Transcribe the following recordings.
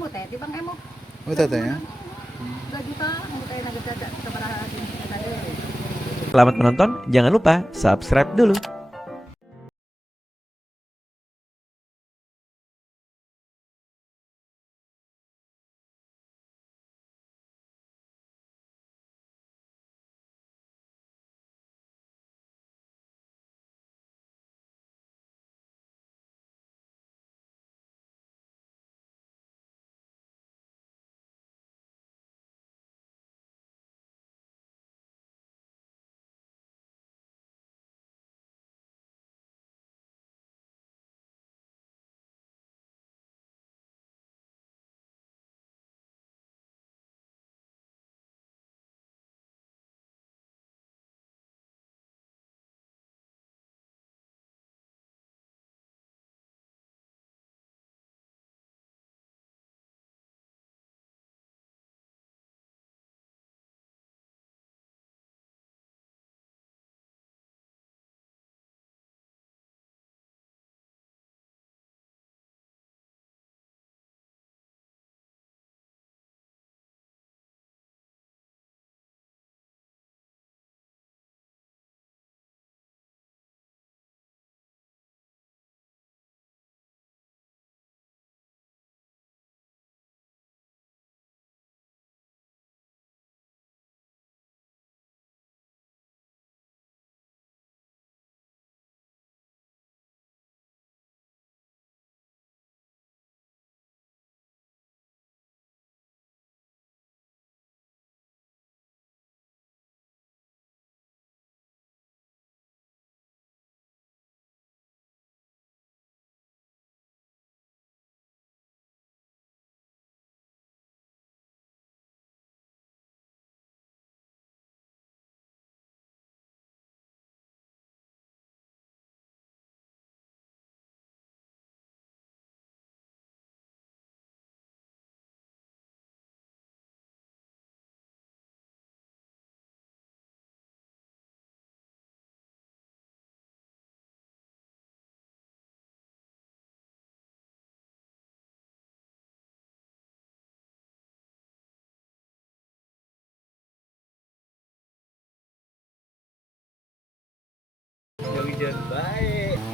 amo teh, di Bang Emo. Oh, teteh ya. 2 juta, amo teh nagdada sabaraha din tadi. Selamat menonton, jangan lupa subscribe dulu.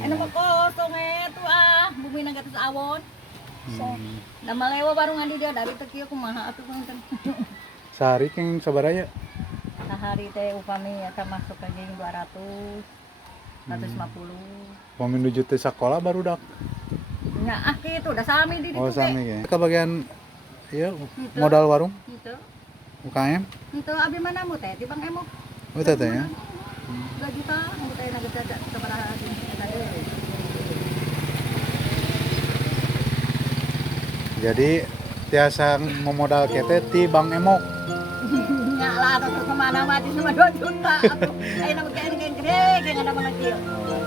Ano mo kosong itu bumi nang gatus awon. So, na malewa baru ngadi dia dari teki kumaha atuh punten. Sehari keng sabaraya. Sehari teh upami eta masuk ke geng 200, 150. Pami nuju teh sekolah baru dak. Nya kitu da sami di ditu Oh, teh. sami ya. Kebagian ya modal warung Gitu. UKM. Itu abi mana mu teh di Bang Emo. Oh, teteh ya. 2 juta, amo teh nagdada sabaraha din tadi. Jadi tiasa memodal kete ti Bang Emok. Nya lah terus kemana mah di cuma 2 juta. Atuh, ayeuna mah kayak gede, kayak ada mana kieu.